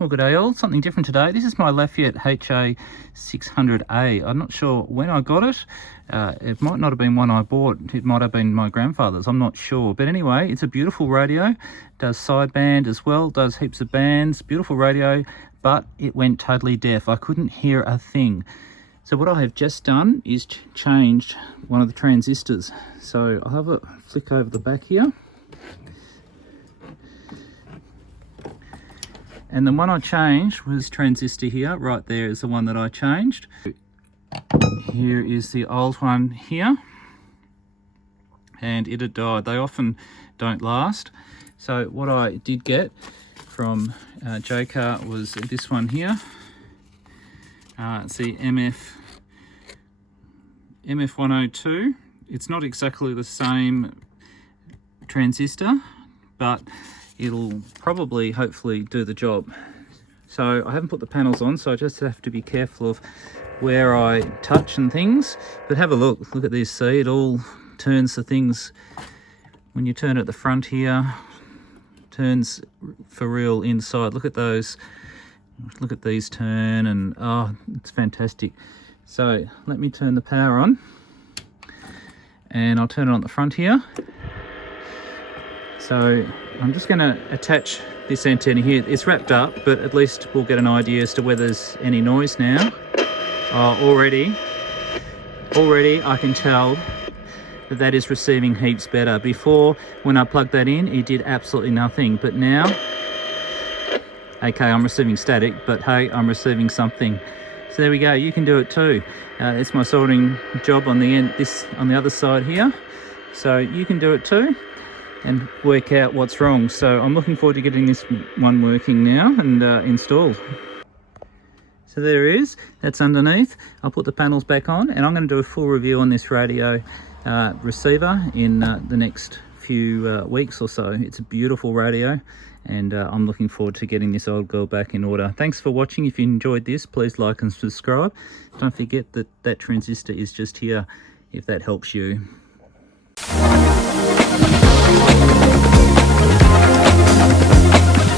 Well, good day all. Something different today. This is my Lafayette Ha-600a. I'm not sure when I got it. It might not have been one I bought. It might have been my grandfather's. I'm not sure. But anyway, it's a beautiful radio. Does sideband as well. Does heaps of bands. Beautiful radio. But it went totally deaf. I couldn't hear a thing. So what I have just done is changed one of the transistors. So I'll have a flick over the back here. And the one I changed was transistor here. Right there is the one that I changed. Here is the old one here. And it had died. They often don't last. So what I did get from J-Car was this one here. It's the MF102. It's not exactly the same transistor, but it'll probably, hopefully, do the job. So I haven't put the panels on, so I just have to be careful of where I touch and things. But have a look at this, see, it all turns the things. When you turn at the front here, turns for real inside. Look at those, look at these turn, and oh, it's fantastic. So let me turn the power on, and I'll turn it on the front here. So I'm just going to attach this antenna here. It's wrapped up, but at least we'll get an idea as to whether there's any noise now. Oh, already I can tell that that is receiving heaps better. Before, when I plugged that in, it did absolutely nothing. But now, okay, I'm receiving static, but hey, I'm receiving something. So there we go, you can do it too. It's my soldering job on the end, this on the other side here. So you can do it too and work out what's wrong. So I'm looking forward to getting this one working now and installed. So there it is, that's underneath. I'll put the panels back on, and I'm going to do a full review on this radio receiver in the next few weeks or so. It's a beautiful radio, and I'm looking forward to getting this old girl back in order. Thanks for watching. If you enjoyed this, please like and subscribe. Don't forget that that transistor is just here if that helps you.